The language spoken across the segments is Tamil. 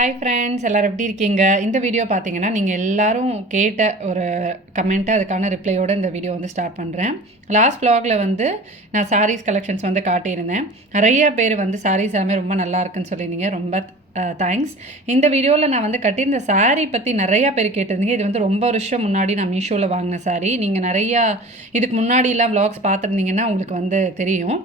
ஹாய் ஃப்ரெண்ட்ஸ் எல்லோரும் எப்படி இருக்கீங்க? இந்த வீடியோ பார்த்தீங்கன்னா நீங்கள் எல்லாரும் கேட்ட ஒரு கமெண்ட்டு அதுக்கான ரிப்ளையோடு இந்த வீடியோ வந்து ஸ்டார்ட் பண்ணுறேன் லாஸ்ட் வ்ளாகில் வந்து நான் சாரீஸ் கலெக்ஷன்ஸ் வந்து காட்டியிருந்தேன். நிறைய பேர் வந்து சாரீஸ் எல்லாமே ரொம்ப நல்லா இருக்குன்னு சொல்லியிருந்தீங்க. ரொம்ப தேங்க்ஸ் இந்த வீடியோவில் நான் வந்து கட்டியிருந்த சாரீ பற்றி நிறையா பேர் கேட்டிருந்தீங்க. இது வந்து ரொம்ப வருஷம் முன்னாடி நான் மீஷோவில் வாங்கின சாரீ நீங்கள் நிறையா இதுக்கு முன்னாடிலாம் வ்ளாக்ஸ் பார்த்துருந்தீங்கன்னா உங்களுக்கு வந்து தெரியும்.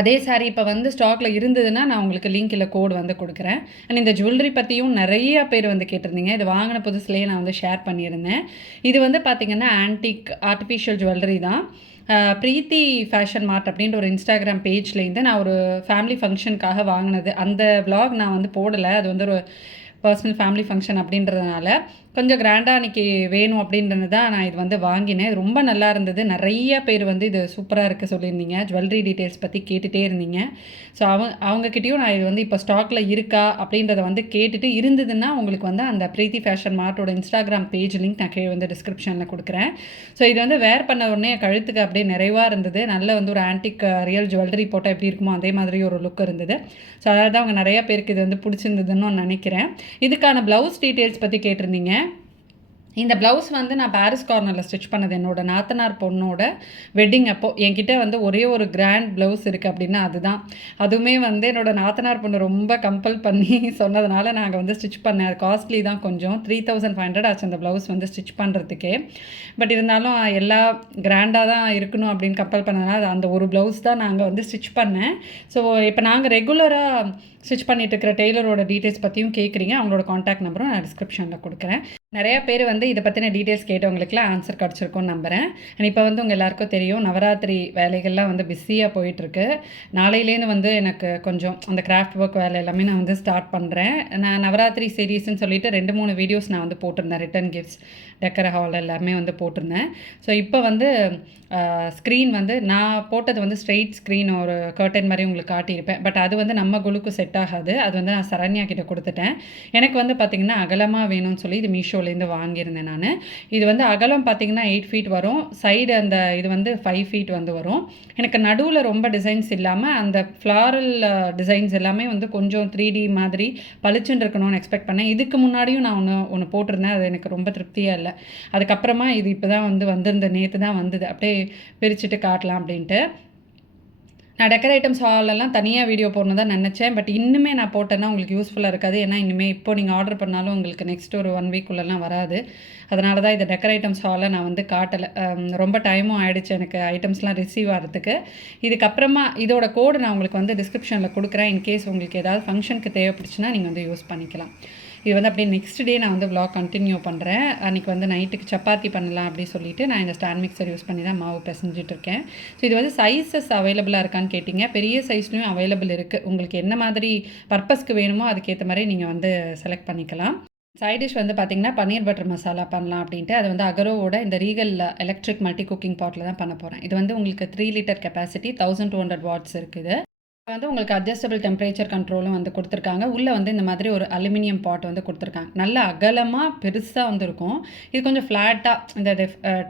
அதே சாரி இப்போ வந்து ஸ்டாக்கில் இருந்ததுன்னா நான் உங்களுக்கு லிங்கில் கோடு வந்து கொடுக்குறேன். அண்ட் இந்த ஜுவல்லரி பற்றியும் நிறைய பேர் வந்து கேட்டிருந்தீங்க. இது வாங்கின புதுசுலேயே நான் வந்து ஷேர் பண்ணியிருந்தேன். இது வந்து பார்த்திங்கன்னா ஆன்டிக் ஆர்டிஃபிஷியல் ஜுவல்லரி தான். ப்ரீத்தி பிரீத்தி ஃபேஷன் மார்ட் அப்படின்ற ஒரு இன்ஸ்டாகிராம் பேஜ்லேருந்து நான் ஒரு ஃபேமிலி ஃபங்க்ஷனுக்காக வாங்கினது. அந்த விலாக் நான் வந்து போடலை. அது வந்து ஒரு பர்சனல் ஃபேமிலி ஃபங்க்ஷன் அப்படின்றதுனால. கொஞ்சம் கிராண்டாக அன்றைக்கி வேணும் அப்படின்றது தான் நான் இது வந்து வாங்கினேன். ரொம்ப நல்லா இருந்தது. நிறைய பேர் வந்து இது சூப்பராக இருக்குது சொல்லியிருந்தீங்க. ஜுவல்லரி டீட்டெயில்ஸ் பற்றி கேட்டுகிட்டே இருந்தீங்க. ஸோ அவங்க அவங்கக்கிட்டேயும் நான் இது வந்து இப்போ ஸ்டாக்கில் இருக்கா அப்படின்றத வந்து கேட்டுட்டு இருந்ததுன்னா உங்களுக்கு வந்து அந்த பிரீத்தி ஃபேஷன் மார்ட்டோட இன்ஸ்டாகிராம் பேஜ் லிங்க் நான் கீழே வந்து டிஸ்கிரிப்ஷனில் கொடுக்குறேன். ஸோ இது வந்து வேர் பண்ண உடனே கழுத்துக்கு அப்படியே நிறைவாக இருந்தது. நல்ல வந்து ஒரு ஆன்டிக் ரியல் ஜுவல்லரி போட்டால் எப்படி இருக்குமோ அதே மாதிரி ஒரு லுக் இருந்தது. ஸோ அதாவது அவங்க நிறையா பேருக்கு இது வந்து பிடிச்சிருந்ததுன்னு நான் நினைக்கிறேன். இதுக்கான ப்ளவுஸ் டீட்டெயில்ஸ் பற்றி கேட்டிருந்தீங்க. இந்த ப்ளவுஸ் வந்து நான் பாரிஸ் கார்னரில் ஸ்டிச் பண்ணது என்னோட நாத்தனார் பொண்ணோட வெட்டிங் அப்போது என்கிட்ட வந்து ஒரே ஒரு கிராண்ட் ப்ளவுஸ் இருக்குது அப்படின்னா அதுதான். அதுவுமே வந்து என்னோட நாத்தனார் பொண்ணு ரொம்ப கம்பல் பண்ணி சொன்னதுனால நாங்கள் வந்து ஸ்டிச் பண்ணேன். அது காஸ்ட்லி தான் கொஞ்சம். த்ரீ தௌசண்ட் ஃபைவ் ஹண்ட்ரட் ஆச்சு அந்த ப்ளவுஸ் வந்து ஸ்டிச் பண்ணுறதுக்கே பட் இருந்தாலும் எல்லா கிராண்டாக தான் இருக்கணும் அப்படின்னு கம்பல் பண்ணதுனால அந்த ஒரு ப்ளவுஸ் தான் நாங்கள் வந்து ஸ்டிச் பண்ணேன். ஸோ இப்போ நாங்கள் ரெகுலராக ஸ்டிச் பண்ணிட்டு இருக்கிற டெய்லரோட டீட்டெயில்ஸ் பற்றியும் கேட்குறீங்க அவங்களோட காண்டாக்ட் நம்பரும் நான் டிஸ்கிரிப்ஷனில் கொடுக்குறேன். நிறையா பேர் வந்து இதை பற்றின டீட்டெயில்ஸ் கேட்டவங்களுக்குலாம் ஆன்சர் கிடச்சிருக்கும்னு நம்புகிறேன் அண்ட் இப்போ வந்து உங்கள் எல்லாருக்கும் தெரியும் நவராத்திரி வேலைகள்லாம் வந்து பிஸியாக போயிட்டுருக்கு. நாளையிலேருந்து வந்து எனக்கு கொஞ்சம் அந்த கிராஃப்ட் ஒர்க் வேலை எல்லாமே நான் வந்து ஸ்டார்ட் பண்ணுறேன் நான் நவராத்திரி சீரீஸ்னு சொல்லிட்டு ரெண்டு மூணு வீடியோஸ் நான் வந்து போட்டிருந்தேன். ரிட்டன் கிஃப்ட்ஸ் டெக்கர் ஹால் எல்லாமே வந்து போட்டிருந்தேன். ஸோ இப்போ வந்து ஸ்க்ரீன் வந்து நான் போட்டது வந்து ஸ்ட்ரெயிட் ஸ்க்ரீன் ஒரு கர்டன் மாதிரி உங்களுக்கு காட்டியிருப்பேன். பட் அது வந்து நம்ம குழுக்கு செட் ஆகாது அது வந்து நான் சரண்யா கிட்ட கொடுத்துட்டேன். எனக்கு வந்து பார்த்திங்கன்னா அகலமாக வேணும்னு சொல்லி இது மீஷோலேருந்து வாங்கியிருந்தேன் நான். இது வந்து அகலம் பார்த்திங்கன்னா எயிட் ஃபீட் வரும். சைடு அந்த இது வந்து ஃபைவ் ஃபீட் வந்து வரும். எனக்கு நடுவில் ரொம்ப டிசைன்ஸ் இல்லாமல் அந்த ஃப்ளாரல் டிசைன்ஸ் எல்லாமே வந்து கொஞ்சம் த்ரீ டி மாதிரி பளிச்சுன்னு இருக்கணும்னு எக்ஸ்பெக்ட் பண்ணேன். இதுக்கு முன்னாடியும் நான் ஒன்று ஒன்று போட்டிருந்தேன். அது எனக்கு ரொம்ப திருப்தியாக இல்லை. அதுக்கப்புறமா இது இப்போ தான் வந்து வந்திருந்த நேற்று தான் வந்தது. அப்படியே பிரிச்சுட்டு காட்டலாம் அப்படின்ட்டு. நான் டெக்கர் ஐட்டம்ஸ் ஹாலெல்லாம் தனியாக வீடியோ போடணும் தான் நினச்சேன். பட் இன்னுமே நான் போட்டேன்னா உங்களுக்கு யூஸ்ஃபுல்லாக இருக்காது. ஏன்னா இனிமேல் இப்போ நீங்கள் ஆர்டர் பண்ணாலும் உங்களுக்கு நெக்ஸ்ட் ஒரு ஒன் வீக்குள்ளெல்லாம் வராது. அதனால தான் இந்த டெக்கர் ஐட்டம்ஸ் ஹாலை நான் வந்து காட்டலை. ரொம்ப டைமும் ஆகிடுச்சு எனக்கு ஐட்டம்ஸ்லாம் ரிசீவ் ஆகிறதுக்கு இதுக்கப்புறமா இதோட கோடு நான் உங்களுக்கு வந்து டிஸ்கிரிப்ஷனில் கொடுக்குறேன். இன்கேஸ் உங்களுக்கு ஏதாவது ஃபங்க்ஷனுக்கு தேவைப்படுச்சுன்னா நீங்கள் வந்து யூஸ் பண்ணிக்கலாம். இது வந்து அப்படியே நெக்ஸ்ட் டே நான் வந்து vlog கண்டினியூ பண்ணுறேன் அன்றைக்கி வந்து நைட்டுக்கு சப்பாத்தி பண்ணலாம் அப்படின்னு சொல்லிட்டு நான் இந்த ஸ்டாண்ட் மிக்சர் யூஸ் பண்ணி தான் மாவு பிசைஞ்சிட்டு இருக்கேன். ஸோ இது வந்து சைஸஸ் அவைலபிளாக இருக்கான்னு கேட்டிங்க. பெரிய சைஸ்லையும் அவைலபிள் இருக்குது உங்களுக்கு என்ன மாதிரி பர்பஸ்க்கு வேணுமோ அதுக்கேற்ற மாதிரி நீங்கள் வந்து செலக்ட் பண்ணிக்கலாம். சைட் டிஷ் வந்து பார்த்தீங்கன்னா பன்னீர் பட்டர் மசாலா பண்ணலாம் அப்படின்ட்டு. அது வந்து அகரோவோட இந்த ரீகல் எலக்ட்ரிக் மல்டி குக்கிங் பாட்டில் தான் பண்ண போகிறேன் இது வந்து உங்களுக்கு three litre capacity thousand two hundred watts இருக்குது. வந்து உங்களுக்கு அட்ஜஸ்டபிள் டெம்பரேச்சர் கண்ட்ரோலும் வந்து கொடுத்துருக்காங்க. உள்ளே வந்து இந்த மாதிரி ஒரு அலுமினியம் பாட் வந்து கொடுத்துருக்காங்க. நல்ல அகலமாக பெருசாக வந்து இருக்கும் இது கொஞ்சம் ஃப்ளாட்டாக இந்த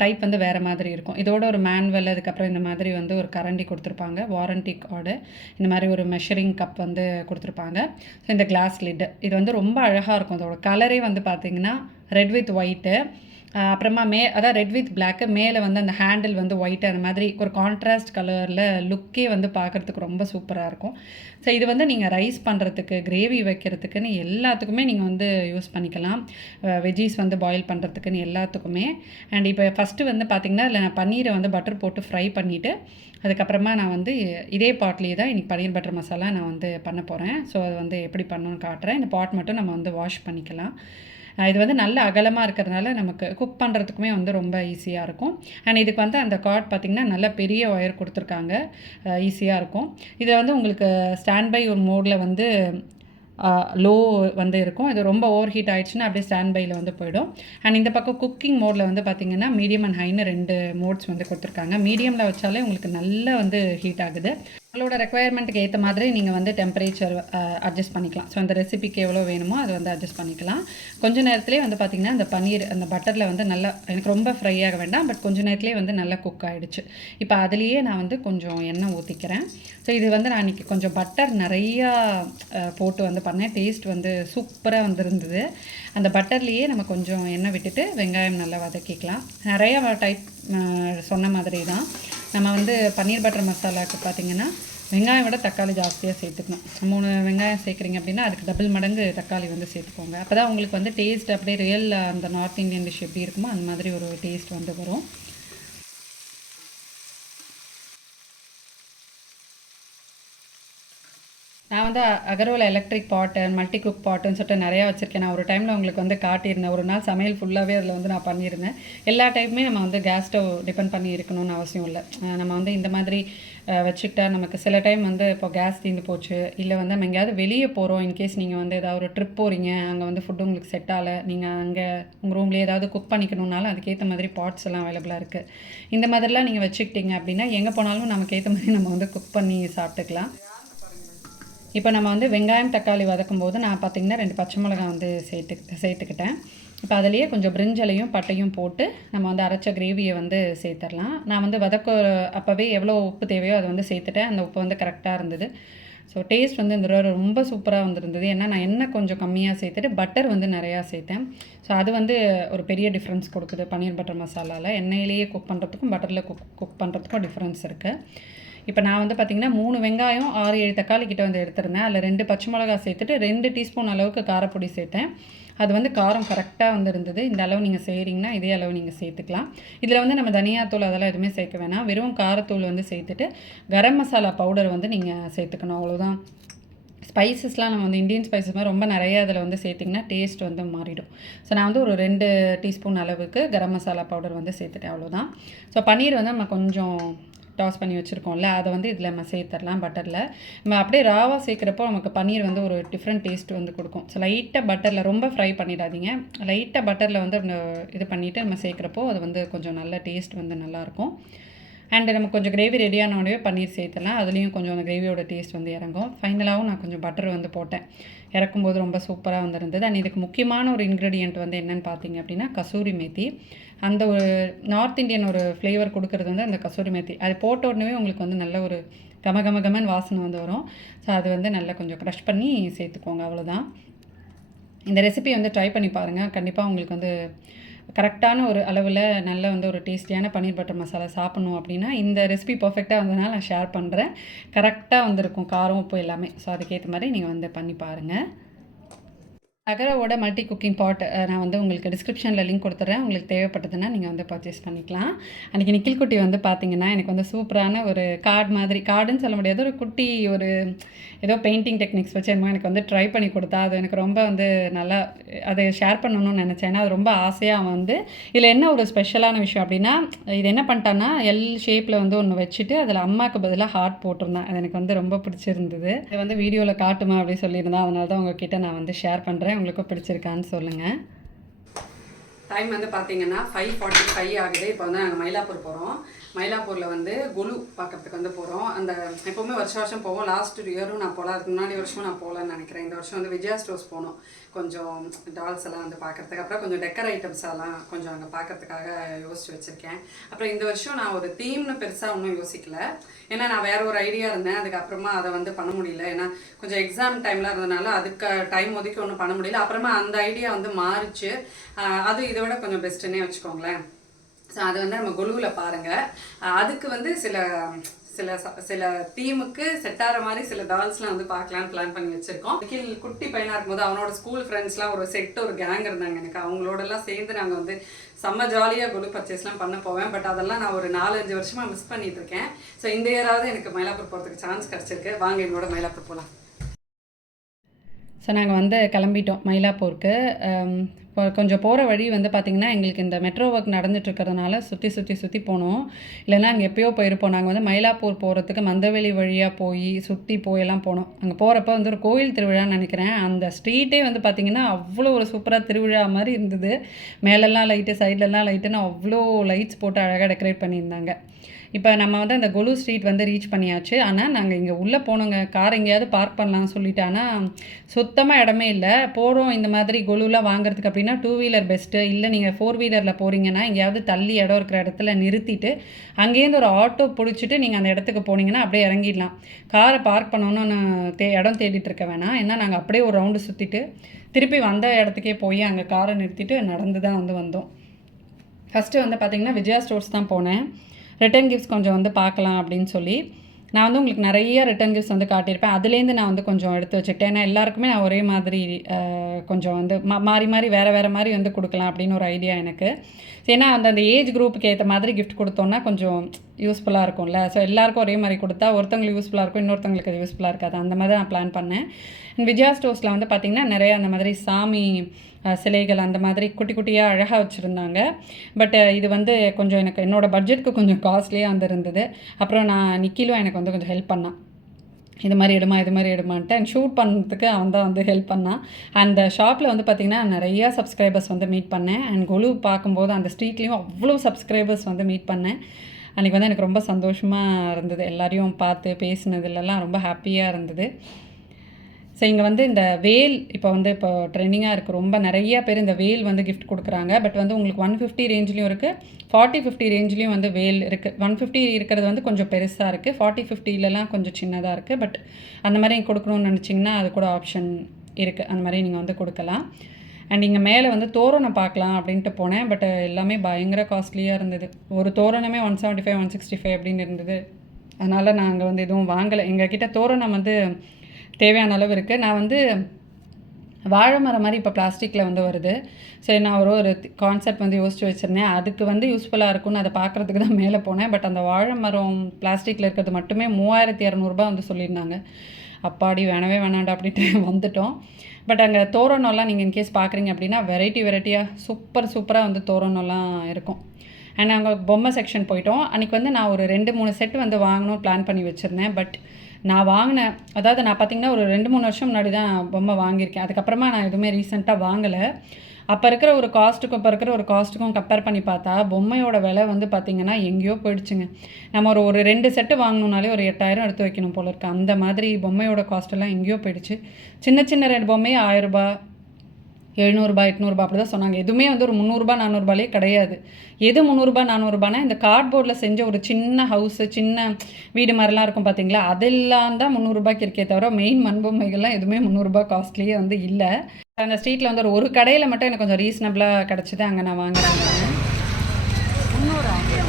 டைப் வந்து வேறு மாதிரி இருக்கும். இதோட ஒரு மேனுவல் அதுக்கப்புறம் இந்த மாதிரி வந்து ஒரு கரண்டி கொடுத்துருப்பாங்க. வாரண்டி கார்டு இந்த மாதிரி ஒரு மெஷரிங் கப் வந்து கொடுத்துருப்பாங்க. ஸோ இந்த கிளாஸ் லிட்டு இது வந்து ரொம்ப அழகாக இருக்கும். இதோட கலரே வந்து பார்த்திங்கன்னா ரெட் வித் ஒயிட்டு அப்புறமா மே அதான் ரெட் வித் பிளாக்கு மேலே வந்து அந்த ஹேண்டில் வந்து ஒயிட் அந்த மாதிரி ஒரு கான்ட்ராஸ்ட் கலரில் லுக்கே வந்து பார்க்குறதுக்கு ரொம்ப சூப்பராக இருக்கும். ஸோ இது வந்து நீங்கள் ரைஸ் பண்ணுறதுக்கு கிரேவி வைக்கிறதுக்குன்னு எல்லாத்துக்குமே நீங்கள் வந்து யூஸ் பண்ணிக்கலாம். வெஜ்ஜீஸ் வந்து பாயில் பண்ணுறதுக்குன்னு எல்லாத்துக்குமே. அண்ட் இப்போ ஃபஸ்ட்டு வந்து பார்த்திங்கன்னா அதில் நான் பன்னீரை வந்து பட்டர் போட்டு ஃப்ரை பண்ணிவிட்டு அதுக்கப்புறமா நான் வந்து இதே பாட்லேயே தான் இன்றைக்கி பன்னீர் பட்டர் மசாலா நான் வந்து பண்ண போகிறேன் ஸோ அது வந்து எப்படி பண்ணணும்னு காட்டுறேன். இந்த பாட் மட்டும் நம்ம வந்து வாஷ் பண்ணிக்கலாம். இது வந்து நல்ல அகலமாக இருக்கிறதுனால நமக்கு குக் பண்ணுறதுக்குமே வந்து ரொம்ப ஈஸியாக இருக்கும். அண்ட் இதுக்கு வந்து அந்த கார்ட் பார்த்திங்கன்னா நல்ல பெரிய ஒயர் கொடுத்துருக்காங்க. ஈஸியாக இருக்கும். இதில் வந்து உங்களுக்கு ஸ்டாண்ட் பை ஒரு மோடில் வந்து லோ வந்து இருக்கும். இது ரொம்ப ஓவர் ஹீட் ஆயிடுச்சுன்னா அப்படியே ஸ்டாண்ட் பையில் வந்து போயிடும். அண்ட் இந்த பக்கம் குக்கிங் மோடில் வந்து பார்த்திங்கன்னா மீடியம் அண்ட் ஹைன்னு ரெண்டு மோட்ஸ் வந்து கொடுத்துருக்காங்க. மீடியமில் வச்சாலே உங்களுக்கு நல்லா வந்து ஹீட் ஆகுது. உங்களோட ரெக்குவயர்மெண்ட்டுக்கு ஏற்ற மாதிரி நீங்கள் வந்து டெம்பரேச்சர் அட்ஜஸ்ட் பண்ணிக்கலாம். ஸோ அந்த ரெசிபிக்கு எவ்வளோ வேணுமோ அது வந்து அட்ஜஸ்ட் பண்ணிக்கலாம். கொஞ்ச நேரத்துலேயே வந்து பார்த்திங்கன்னா அந்த பன்னீர் அந்த பட்டரில் வந்து நல்லா எனக்கு ரொம்ப ஃப்ரை ஆக வேண்டாம். பட் கொஞ்ச நேரத்துலேயே வந்து நல்லா குக் ஆகிடுச்சு இப்போ அதுலேயே நான் வந்து கொஞ்சம் எண்ணெய் ஊற்றிக்கிறேன் ஸோ இது வந்து நான் இன்றைக்கி கொஞ்சம் பட்டர் நிறையா போட்டு வந்து பண்ணேன். டேஸ்ட் வந்து சூப்பராக வந்துருந்தது. அந்த பட்டர்லேயே நம்ம கொஞ்சம் எண்ணெய் விட்டுட்டு வெங்காயம் நல்லா வதக்கிக்கலாம். நிறையா டைப் சொன்ன மாதிரி தான் நம்ம வந்து பன்னீர் பட்டர் மசாலாவுக்கு பார்த்தீங்கன்னா வெங்காயம் விட தக்காளி ஜாஸ்தியாக சேர்த்துக்கணும். மூணு வெங்காயம் சேர்க்குறீங்க அப்படின்னா அதுக்கு டபுள் மடங்கு தக்காளி வந்து சேர்த்துக்கோங்க. அப்போ தான் உங்களுக்கு வந்து டேஸ்ட் அப்படியே ரியல் அந்த நார்த் இந்தியன் டிஷ் எப்படி இருக்குமோ அந்த மாதிரி ஒரு டேஸ்ட் வந்து வரும். நான் வந்து Agarwal electric pot multi cook பாட்டுன்னு சொல்லிட்டு நிறையா வச்சுருக்கேன். நான் ஒரு டைமில் உங்களுக்கு வந்து காட்டியிருந்தேன். ஒரு நாள் சமையல் ஃபுல்லாகவே அதில் வந்து நான் பண்ணியிருந்தேன். எல்லா டைப்புமே நம்ம வந்து கேஸ் ஸ்டவ் டிபெண்ட் பண்ணி இருக்கணும்னு அவசியம் இல்லை. நம்ம வந்து இந்த மாதிரி வச்சுக்கிட்டா நமக்கு சில டைம் வந்து இப்போ கேஸ் தீர்ந்து போச்சு. இல்லை வந்து நம்ம எங்கேயாவது வெளியே போகிறோம் இன்கேஸ் நீங்கள் வந்து ஏதாவது ஒரு ட்ரிப் போகிறீங்க அங்கே வந்து ஃபுட்டு உங்களுக்கு செட் ஆகலை. நீங்கள் அங்கே உங்கள் ரூம்லேயே ஏதாவது குக் பண்ணிக்கணுன்னாலும் அதுக்கேற்ற மாதிரி பாட்ஸ் எல்லாம் அவைலபிளாக இருக்குது இந்த மாதிரிலாம் நீங்கள் வச்சுக்கிட்டீங்க அப்படின்னா எங்கே போனாலும் நமக்கு ஏற்ற மாதிரி நம்ம வந்து குக் பண்ணி சாப்பிட்டுக்கலாம். இப்போ நம்ம வந்து வெங்காயம் தக்காளி வதக்கும் போது நான் பார்த்தீங்கன்னா ரெண்டு பச்சை மிளகாய் வந்து சேர்த்து சேர்த்துக்கிட்டேன். இப்போ அதுலேயே கொஞ்சம் பிரிஞ்சலையும் பட்டையும் போட்டு நம்ம வந்து அரைச்ச கிரேவியை வந்து சேர்த்துடலாம். நான் வந்து வதக்க அப்போவே எவ்வளோ உப்பு தேவையோ அதை வந்து சேர்த்துட்டேன். அந்த உப்பு வந்து கரெக்டாக இருந்தது. ஸோ டேஸ்ட் வந்து இந்த தடவை ரொம்ப சூப்பராக வந்திருந்தது. ஏன்னா நான் எண்ணெய் கொஞ்சம் கம்மியாக சேர்த்துட்டு பட்டர் வந்து நிறையா சேர்த்தேன். ஸோ அது வந்து ஒரு பெரிய டிஃப்ரென்ஸ் கொடுக்குது பன்னீர் பட்டர் மசாலாவில் எண்ணெயிலேயே குக் பண்ணுறதுக்கும் பட்டரில் குக் குக் பண்ணுறதுக்கும் டிஃப்ரென்ஸ் இருக்குது இப்போ நான் வந்து பார்த்திங்கன்னா மூணு வெங்காயம் ஆறு ஏழு தக்காளி கிட்ட வந்து எடுத்திருந்தேன். அதில் ரெண்டு பச்சை மிளகா சேர்த்துட்டு ரெண்டு டீஸ்பூன் அளவுக்கு காரப்பொடி சேர்த்தேன். அது வந்து காரம் கரெக்டாக வந்து இருந்தது. இந்த அளவு நீங்கள் செய்கிறீங்கன்னா இதே அளவு நீங்கள் சேர்த்துக்கலாம். இதில் வந்து நம்ம தனியாத்தூள் அதெல்லாம் எதுவுமே சேர்க்க வேணாம். வெறும் காரத்தூள் வந்து சேர்த்துட்டு கரம் மசாலா பவுடர் வந்து நீங்கள் சேர்த்துக்கணும். அவ்வளோதான் ஸ்பைசஸ்லாம் நம்ம வந்து இந்தியன் ஸ்பைசஸ் மாதிரி ரொம்ப நிறைய அதில் வந்து சேர்த்திங்கன்னா டேஸ்ட் வந்து மாறிடும். ஸோ நான் வந்து ஒரு ரெண்டு டீஸ்பூன் அளவுக்கு கரம் மசாலா பவுடர் வந்து சேர்த்துட்டேன். அவ்வளோதான் ஸோ பன்னீர் வந்து நம்ம கொஞ்சம் டாஸ் பண்ணி வச்சுருக்கோம்ல அதை வந்து இதில் நம்ம சேர்த்துடலாம் பட்டரில் நம்ம அப்படியே ராவாக சேர்க்குறப்போ நமக்கு பன்னீர் வந்து ஒரு டிஃப்ரெண்ட் டேஸ்ட் வந்து கொடுக்கும். ஸோ லைட்டாக பட்டரில் ரொம்ப ஃப்ரை பண்ணிடாதீங்க. லைட்டாக பட்டரில் வந்து இது பண்ணிவிட்டு நம்ம சேர்க்குறப்போ அது வந்து கொஞ்சம் நல்ல டேஸ்ட் வந்து நல்லாயிருக்கும். அண்டு நம்ம கொஞ்சம் கிரேவி ரெடியான உடனே பன்னீர் சேர்த்துலாம் அதுலேயும் கொஞ்சம் அந்த கிரேவியோட டேஸ்ட் வந்து இறங்கும். ஃபைனலாகவும் நான் கொஞ்சம் பட்டர் வந்து போட்டேன். இறக்கும்போது ரொம்ப சூப்பராக வந்துருந்தது. அண்ட் இதுக்கு முக்கியமான ஒரு இன்க்ரீடியண்ட் வந்து என்னென்னு பார்த்தீங்க அப்படின்னா கசூரி மேத்தி. அந்த ஒரு நார்த் இந்தியன் ஒரு ஃப்ளேவர் கொடுக்கறது வந்து அந்த கசூரி மேத்தி. அது போட்ட உடனே உங்களுக்கு வந்து நல்ல ஒரு கம கம கமன் வாசனை வந்து வரும். ஸோ அது வந்து நல்லா கொஞ்சம் க்ரஷ் பண்ணி சேர்த்துக்கோங்க அவ்வளோதான் இந்த ரெசிபி வந்து ட்ரை பண்ணி பாருங்கள் கண்டிப்பாக உங்களுக்கு வந்து கரெக்டான ஒரு அளவில் நல்ல வந்து ஒரு டேஸ்டியான பன்னீர் பட்டர் மசாலா சாப்பிட்ணும் அப்படின்னா இந்த ரெசிபி பர்ஃபெக்டாக வந்ததுனால நான் ஷேர் பண்ணுறேன் கரெக்டாக வந்திருக்கும். காரம் உப்பு எல்லாமே. ஸோ அதுக்கேற்ற மாதிரி நீங்கள் வந்து பண்ணி பாருங்கள் அகரோட மல்டி குக்கிங் பாட் நான் வந்து உங்களுக்கு டிஸ்கிரிப்ஷனில் லிங்க் கொடுத்துட்றேன் உங்களுக்கு தேவைப்பட்டதுன்னா நீங்கள் வந்து பர்ச்சேஸ் பண்ணிக்கலாம். அன்றைக்கி நிக்கில் குட்டி வந்து பார்த்தீங்கன்னா எனக்கு வந்து சூப்பரான ஒரு கார்டு மாதிரி கார்டுன்னு சொல்ல முடியாது. ஒரு குட்டி ஒரு ஏதோ பெயிண்டிங் டெக்னிக்ஸ் வச்சு என்னமோ எனக்கு வந்து ட்ரை பண்ணி கொடுத்தா அது எனக்கு ரொம்ப வந்து நல்லா அதை ஷேர் பண்ணணும்னு நினச்சேன். அது ரொம்ப ஆசையாக வந்து இதில் என்ன ஒரு ஸ்பெஷலான விஷயம் அப்படின்னா இது என்ன பண்ணிட்டான்னா எல் ஷேப்பில் வந்து ஒன்று வச்சுட்டு அதில் அம்மாவுக்கு பதிலாக ஹார்ட் போட்டிருந்தேன். அது எனக்கு வந்து ரொம்ப பிடிச்சிருந்தது. இது வந்து வீடியோவில் காட்டுமா அப்படி சொல்லியிருந்தேன். அதனால தான் உங்ககிட்ட நான் வந்து ஷேர் பண்ணுறேன் உங்களுக்கும் பிடிச்சிருக்கான்னு சொல்லுங்கள் டைம் வந்து பார்த்தீங்கன்னா ஃபைவ் ஃபார்ட்டி ஃபைவ் ஆகுது. இப்போ வந்து நாங்கள் மயிலாப்பூர் போகிறோம் மயிலாப்பூரில் வந்து குலு பார்க்குறதுக்கு வந்து போகிறோம் அந்த எப்போவுமே வருஷம் வருஷம் போவோம். லாஸ்ட் இயரும் நான் போகல அதுக்கு முன்னாடி வருஷமும் நான் போகலன்னு நினைக்கிறேன். இந்த வருஷம் வந்து விஜயா ஸ்டோர்ஸ் போனோம். கொஞ்சம் டால்ஸ் எல்லாம் வந்து பார்க்கறதுக்கு. அப்புறம் கொஞ்சம் டெக்கர் ஐட்டம்ஸ் எல்லாம் கொஞ்சம் அங்கே பார்க்கறதுக்காக யோசிச்சு வச்சுருக்கேன். அப்புறம் இந்த வருஷம் நான் ஒரு தீம்னு பெருசாக ஒன்றும் யோசிக்கல. ஏன்னா நான் வேற ஒரு ஐடியா இருந்தேன். அதுக்கப்புறமா அதை வந்து பண்ண முடியல. ஏன்னா கொஞ்சம் எக்ஸாம் டைம்லாம் இருந்ததுனால அதுக்கு டைம் ஒதுக்கி ஒன்றும் பண்ண முடியல. அப்புறமா அந்த ஐடியா வந்து மாறிச்சு. அது இதை விட கொஞ்சம் பெஸ்ட்டுன்னே வச்சுக்கோங்களேன். ஸோ அது வந்து நம்ம குழுவில் பாருங்கள் அதுக்கு வந்து சில சில சில தீமுக்கு செட் ஆகிற மாதிரி சில டால்ஸ்லாம் வந்து பார்க்கலான்னு பிளான் பண்ணி வச்சுருக்கோம். கீழ் குட்டி பையனாக இருக்கும்போது அவனோட ஸ்கூல் ஃப்ரெண்ட்ஸ்லாம் ஒரு செட் ஒரு கேங் இருந்தாங்க எனக்கு. அவங்களோடலாம் சேர்ந்து நாங்கள் வந்து செம்ம ஜாலியாக குழு பர்ச்சேஸ்லாம் பண்ண போவேன். பட் அதெல்லாம் நான் ஒரு நாலஞ்சு வருஷமாக மிஸ் பண்ணிட்டு இருக்கேன். ஸோ இந்த இயராவது எனக்கு மயிலாப்பூர் போகிறதுக்கு சான்ஸ் கிடச்சிருக்கு. வாங்க என்னோட மயிலாப்பூர் போகலாம் ஸோ நாங்கள் வந்து கிளம்பிட்டோம் மயிலாப்பூருக்கு. இப்போ கொஞ்சம் போகிற வழி வந்து பார்த்திங்கன்னா எங்களுக்கு இந்த மெட்ரோ ஒர்க் நடந்துட்டுருக்கிறதுனால சுற்றி சுற்றி சுற்றி போனோம். இல்லைன்னா அங்கே எப்பயோ போயிருப்போம். நாங்கள் வந்து மயிலாப்பூர் போகிறதுக்கு மந்தவெளி வழியாக போய் சுற்றி போயெல்லாம் போனோம். அங்கே போகிறப்ப வந்து ஒரு கோயில் திருவிழான்னு நினைக்கிறேன். அந்த ஸ்ட்ரீட்டே வந்து பார்த்திங்கன்னா அவ்வளோ ஒரு சூப்பராக திருவிழா மாதிரி இருந்தது. மேலெல்லாம் லைட்டு சைட்லலாம் லைட்டுன்னு அவ்வளோ லைட்ஸ் போட்டு அழகாக டெக்கரேட் பண்ணியிருந்தாங்க. இப்போ நம்ம வந்து அந்த கொலு ஸ்ட்ரீட் வந்து ரீச் பண்ணியாச்சு. ஆனால் நாங்கள் இங்கே உள்ளே போனோங்க. கார் எங்கேயாவது பார்க் பண்ணலாம்னு சொல்லிட்டு ஆனால் சுத்தமாக இடமே இல்லை. போகிறோம் இந்த மாதிரி கொலுலாம் வாங்குறதுக்கு அப்படின்னா டூ வீலர் பெஸ்ட்டு இல்லை நீங்கள் ஃபோர் வீலரில் போகிறீங்கன்னா எங்கேயாவது தள்ளி இடம் இருக்கிற இடத்துல நிறுத்திட்டு அங்கேருந்து ஒரு ஆட்டோ பிடிச்சிட்டு நீங்கள் அந்த இடத்துக்கு போனீங்கன்னா அப்படியே இறங்கிடலாம். காரை பார்க் பண்ணணும்னு தே இடம் தேடிட்டு இருக்க வேணாம். ஏன்னா நாங்கள் அப்படியே ஒரு ரவுண்டு சுற்றிட்டு திருப்பி வந்த இடத்துக்கே போய் அங்கே காரை நிறுத்திட்டு நடந்து தான் வந்து வந்தோம். ஃபஸ்ட்டு வந்து பார்த்திங்கன்னா விஜயா ஸ்டோர்ஸ் தான் போனேன். ரிட்டன் கிஃப்ட்ஸ் கொஞ்சம் வந்து பார்க்கலாம் அப்படின்னு சொல்லி நான் வந்து உங்களுக்கு நிறைய ரிட்டன் கிஃப்ட்ஸ் வந்து காட்டியிருப்பேன். அதுலேருந்து நான் வந்து கொஞ்சம் எடுத்து வச்சுக்கிட்டேன். ஏன்னா எல்லாருக்குமே நான் ஒரே மாதிரி கொஞ்சம் வந்து மா மாறி மாறி வேறு வேறு மாதிரி வந்து கொடுக்கலாம் அப்படின்னு ஒரு ஐடியா எனக்கு. ஏன்னா அந்த அந்த ஏஜ் குரூப்புக்கு ஏற்ற மாதிரி கிஃப்ட் கொடுத்தோன்னா கொஞ்சம் யூஸ்ஃபுல்லாக இருக்கும்ல. ஸோ எல்லாருக்கும் ஒரே மாதிரி கொடுத்தா ஒருத்தவங்களுக்கு யூஸ்ஃபுல்லாக இருக்கும் இன்னொருத்தவங்களுக்கு அது யூஸ்ஃபுல்லாக இருக்காது. அந்த மாதிரி நான் பிளான் பண்ணேன். விஜயா ஸ்டோர்ஸில் வந்து பார்த்திங்கன்னா நிறைய அந்த மாதிரி சாமி சிலைகள் அந்த மாதிரி குட்டி குட்டியாக அழகாக வச்சுருந்தாங்க. பட் இது வந்து கொஞ்சம் எனக்கு என்னோடய பட்ஜெட்க்கு கொஞ்சம் காஸ்ட்லியாக வந்துருந்தது. அப்புறம் நான் நிக்கிலும் எனக்கு வந்து கொஞ்சம் ஹெல்ப் பண்ணான். இது மாதிரி எடுமா இது மாதிரி எடுமான்ட்டு அண்ட் ஷூட் பண்ணுறதுக்கு அவன் தான் வந்து ஹெல்ப் பண்ணான். அந்த ஷாப்பில் வந்து பார்த்திங்கன்னா நிறையா சப்ஸ்கிரைபர்ஸ் வந்து மீட் பண்ணேன். அண்ட் குழு பார்க்கும்போது அந்த ஸ்ட்ரீட்லேயும் அவ்வளோ சப்ஸ்கிரைபர்ஸ் வந்து மீட் பண்ணேன். அன்றைக்கி வந்து எனக்கு ரொம்ப சந்தோஷமாக இருந்தது. எல்லாரையும் பார்த்து பேசினதுலலாம் ரொம்ப ஹாப்பியாக இருந்தது. இங்கே வந்து இந்த வேல் இப்போ வந்து இப்போ ட்ரெண்டிங்காக இருக்குது ரொம்ப நிறைய பேர் இந்த வேல் வந்து கிஃப்ட் கொடுக்குறாங்க. பட் வந்து உங்களுக்கு ஒன் ஃபிஃப்டி ரேஞ்ச்லேயும் இருக்குது ஃபார்ட்டி ஃபிஃப்டி ரேஞ்ச்லேயும் வந்து வேல் இருக்குது ஒன் ஃபிஃப்டி இருக்கிறது வந்து கொஞ்சம் பெருசாக இருக்குது ஃபார்ட்டி ஃபிஃப்டிலலாம் கொஞ்சம் சின்னதாக இருக்குது பட் அந்த மாதிரி கொடுக்கணும்னு நினச்சிங்கன்னா அது கூட ஆப்ஷன் இருக்குது அந்த மாதிரி நீங்கள் வந்து கொடுக்கலாம். அண்ட் இங்கே மேலே வந்து தோரணம் பார்க்கலாம் அப்படின்ட்டு போனேன். பட் எல்லாமே பயங்கர காஸ்ட்லியாக இருந்தது. ஒரு தோரணமே one seventy five one sixty five அப்படின்னு இருந்தது. அதனால் நான் அங்கே வந்து எதுவும் வாங்கலை. எங்கள் கிட்ட தோரணம் வந்து தேவையான அளவு இருக்குது நான் வந்து வாழை மரம் மாதிரி இப்போ பிளாஸ்டிக்கில் வந்து வருது. சரி நான் ஒரு ஒரு கான்செப்ட் வந்து யோசிச்சு வச்சுருந்தேன். அதுக்கு வந்து யூஸ்ஃபுல்லாக இருக்கும்னு அதை பார்க்குறதுக்கு தான் மேலே போனேன். பட் அந்த வாழை மரம் பிளாஸ்டிக்கில் இருக்கிறது மட்டுமே மூவாயிரத்தி இரநூறுபா வந்து சொல்லியிருந்தாங்க. அப்பாடி வேணவே வேணாண்டா அப்படின்ட்டு வந்துட்டோம். பட் அங்கே தோரணம்லாம் நீங்கள் இன்கேஸ் பார்க்குறீங்க அப்படின்னா வெரைட்டி வெரைட்டியாக சூப்பர் சூப்பராக வந்து தோரணம்லாம் இருக்கும். அண்ட் அங்கே பொம்மை செக்ஷன் போயிட்டோம். அன்றைக்கி வந்து நான் ஒரு ரெண்டு மூணு செட் வந்து வாங்கணும் பிளான் பண்ணி வச்சுருந்தேன். பட் நான் வாங்கினேன் அதாவது நான் பார்த்தீங்கன்னா ஒரு ரெண்டு மூணு வருஷம் முன்னாடி தான் பொம்மை வாங்கியிருக்கேன். அதுக்கப்புறமா நான் எதுவுமே ரீசெண்டாக வாங்கலை. அப்போ இருக்கிற ஒரு காஸ்ட்டுக்கும் இப்போ இருக்கிற ஒரு காஸ்ட்டுக்கும் கம்பேர் பண்ணி பார்த்தா பொம்மையோட விலை வந்து பார்த்திங்கன்னா எங்கேயோ போயிடுச்சுங்க. நம்ம ஒரு ஒரு ரெண்டு செட்டு வாங்கணுனாலே ஒரு எட்டாயிரம் எடுத்து வைக்கணும் போல இருக்குது அந்த மாதிரி பொம்மையோட காஸ்ட்டெல்லாம் எங்கேயோ போயிடுச்சு. சின்ன சின்ன ரெண்டு பொம்மையே ஆயிரரூபா எழுநூறுபா எட்நூறுபா அப்படி தான் சொன்னாங்க. எதுவுமே வந்து ஒரு முந்நூறுபா நானூறுபாலே கிடையாது. எது முந்நூறுபா நானூறுபானா இந்த கார்ட்போர்டில் செஞ்ச ஒரு சின்ன ஹவுஸு சின்ன வீடு மாதிரிலாம் இருக்கும் பார்த்தீங்களா அதெல்லாம் தான் முந்நூறுபாய்க்கு இருக்கே தவிர மெயின் மண்பொம்மைகள்லாம் எதுவுமே முந்நூறுபா காஸ்ட்லியே வந்து இல்லை. அந்த ஸ்ட்ரீட்டில் வந்து ஒரு ஒரு கடையில் மட்டும் எனக்கு கொஞ்சம் ரீசனபிளாக கிடச்சிது. அங்கே நான் வாங்குறேன். முந்நூறு அப்படியே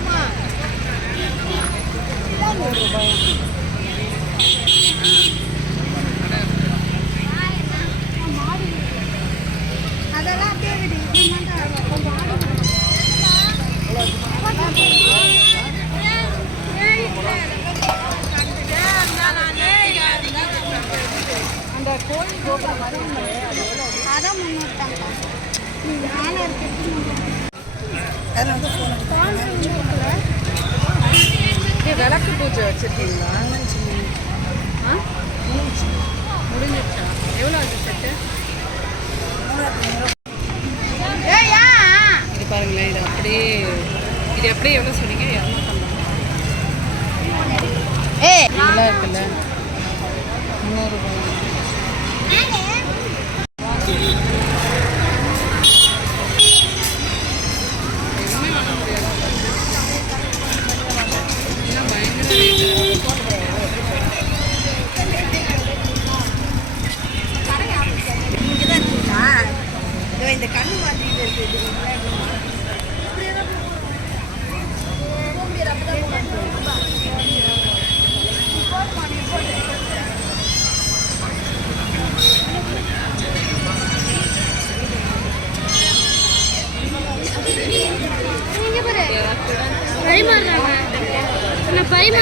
விடு இது மட்டும் கொஞ்சம் ஆடு அந்த கோழி கோபுரம் அதான் முன்னூத்தாங்க நானும் இருக்கு விளக்கு பூஜை வச்சுருக்கீங்களா? ஆ? முடிஞ்சிருச்சா? எவ்வளோ ஆச்சு செட்டு? இது பாருங்களேன் இது அப்படியே இது அப்படியே எவ்வளோ சொன்னீங்க? இரநூத்தம்பது ஏ இதெல்லாம் இருக்குல்ல. முந்நூறுபா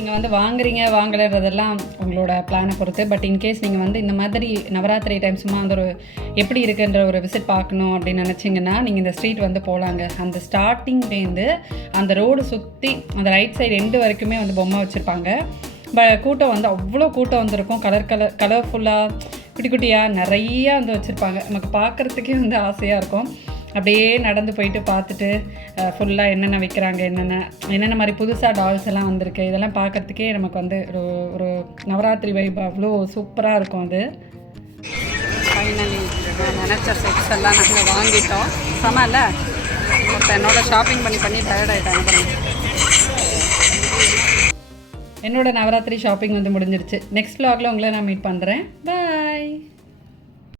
நீங்கள் வந்து வாங்குறீங்க வாங்கலைன்றதெல்லாம் உங்களோட பிளானை பொறுத்து. பட் இன்கேஸ் நீங்கள் வந்து இந்த மாதிரி நவராத்திரி டைம் சும்மா அந்த ஒரு எப்படி இருக்குன்ற ஒரு விசிட் பார்க்கணும் அப்படின்னு நினச்சிங்கன்னா நீங்கள் இந்த ஸ்ட்ரீட் வந்து போகலாங்க அந்த ஸ்டார்டிங்லேருந்து அந்த ரோடு சுற்றி அந்த ரைட் சைடு எண்டு வரைக்குமே வந்து பொம்மை வச்சுருப்பாங்க. ப கூட்டம் வந்து அவ்வளோ கூட்டம் வந்திருக்கும். கலர் கலர் கலர்ஃபுல்லாக குட்டி குட்டியாக நிறையா வந்து வச்சுருப்பாங்க. நமக்கு பார்க்குறதுக்கே வந்து ஆசையாக இருக்கும். அப்படியே நடந்து போயிட்டு பார்த்துட்டு ஃபுல்லாக என்னென்ன விற்கிறாங்க என்னென்ன என்னென்ன மாதிரி புதுசாக டால்ஸ் எல்லாம் வந்திருக்கு இதெல்லாம் பார்க்குறதுக்கே நமக்கு வந்து ஒரு ஒரு நவராத்திரி வைப் அவ்வளோ சூப்பராக இருக்கும் அது. ஃபைனலி நினச்ச செட்ஸ் எல்லாம் நாங்கள் வாங்கிட்டோம். செமல்ல? இப்போ என்னோட ஷாப்பிங் பண்ணி பண்ணி டயர்ட் ஆகிட்டாங்க என்னோட நவராத்திரி ஷாப்பிங் வந்து முடிஞ்சிருச்சு. நெக்ஸ்ட் vlogல உங்களை நான் மீட் பண்ணுறேன் பாய்